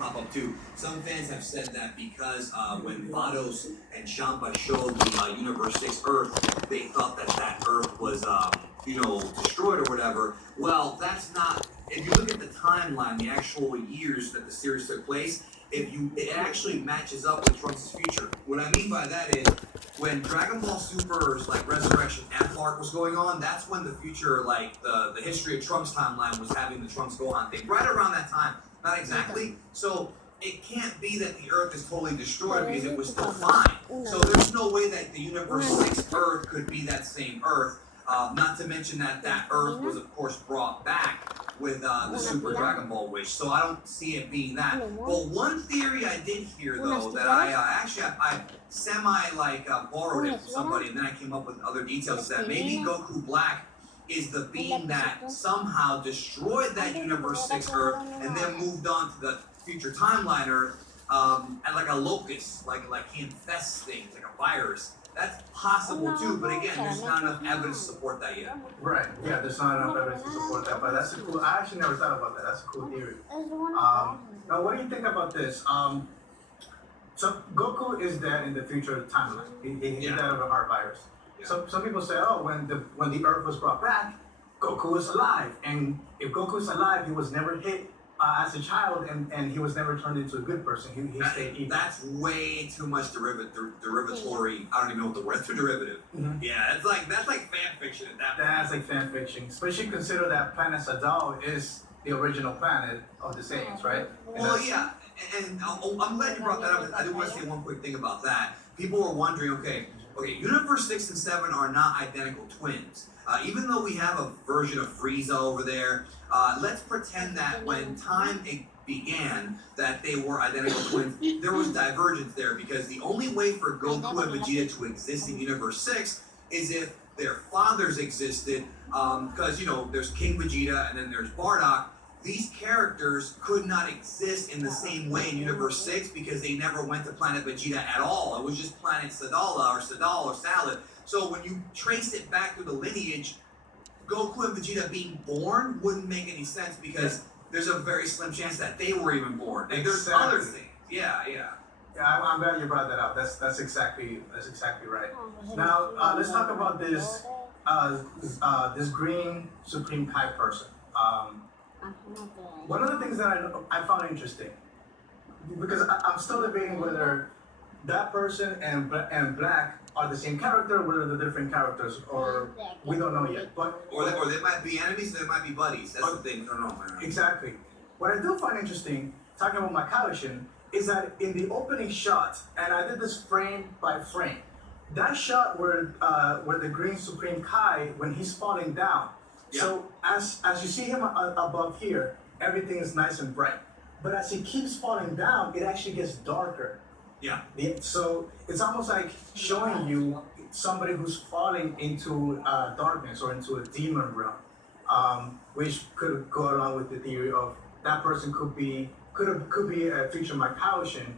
pop up too. Some fans have said that because when Vados and Champa showed the Universe 6 Earth, they thought that that Earth was, destroyed or whatever. Well, that's not. If you look at the timeline, the actual years that the series took place, it actually matches up with Trunks' future. What I mean by that is, when Dragon Ball Super's like Resurrection F arc was going on, that's when the future, like the history of Trunks timeline was having the Trunks Gohan thing. Right around that time, not exactly. So it can't be that the Earth is totally destroyed because it was still fine. So there's no way that the Universe 6 Earth could be that same Earth. Not to mention that that Earth was of course brought back with the Super Dragon Ball Wish, so I don't see it being that. But one theory I did hear though that I semi borrowed it from somebody, and then I came up with other details, is that maybe Goku Black is the being that somehow destroyed that Universe 6 Earth and then moved on to the future timeline Earth, and like a locust, like he infests things, like a virus. That's possible too, but again, there's not enough evidence to support that yet. Right, yeah, there's not enough evidence to support that, but that's a cool, I actually never thought about that, that's a cool theory. Now what do you think about this? So Goku is dead in the future timeline. He died of a heart virus. Yeah. So some people say, oh, when the Earth was brought back, Goku is alive, and if Goku is alive, he was never hit as a child, and he was never turned into a good person. He stayed evil. That's way too much derivatory. I don't even know what the word for derivative. Mm-hmm. Yeah, that's like fan fiction at that point. That's like fan fiction. Especially consider that planet Sadal is the original planet of the Saiyans, right? Well, yeah, and I'm glad you brought that up. I do want to say one quick thing about that. People were wondering, okay, Universe 6 and 7 are not identical twins. Even though we have a version of Frieza over there, let's pretend that when time began, that they were identical twins. There was divergence there because the only way for Goku and Vegeta to exist in Universe 6 is if their fathers existed, because, there's King Vegeta and then there's Bardock. These characters could not exist in the same way in Universe 6 because they never went to planet Vegeta at all. It was just planet Sadala or Sadal or Salad. So when you trace it back through the lineage, Goku and Vegeta being born wouldn't make any sense because there's a very slim chance that they were even born. Like, there's other things. Yeah. Yeah, I'm glad you brought that up. That's exactly right. Now let's talk about this this green Supreme Kai person. One of the things that I found interesting, because I'm still debating whether that person and Black are the same character, whether they're different characters, or we don't know yet. But or they might be enemies, or they might be buddies. That's the thing. I don't know. Exactly. What I do find interesting, talking about my collection, is that in the opening shot, and I did this frame by frame, that shot where the Green Supreme Kai, when he's falling down. Yeah. So as you see him above here, everything is nice and bright. But as he keeps falling down, it actually gets darker. Yeah. So it's almost like showing you somebody who's falling into darkness or into a demon realm, which could go along with the theory of that person could be a future Mycalician,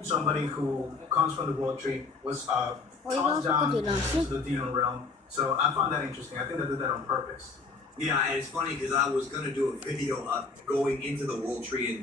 somebody who comes from the World Tree, was tossed down into the demon realm. So I found that interesting. I think they did that on purpose. Yeah, and it's funny because I was going to do a video going into the World Tree and down.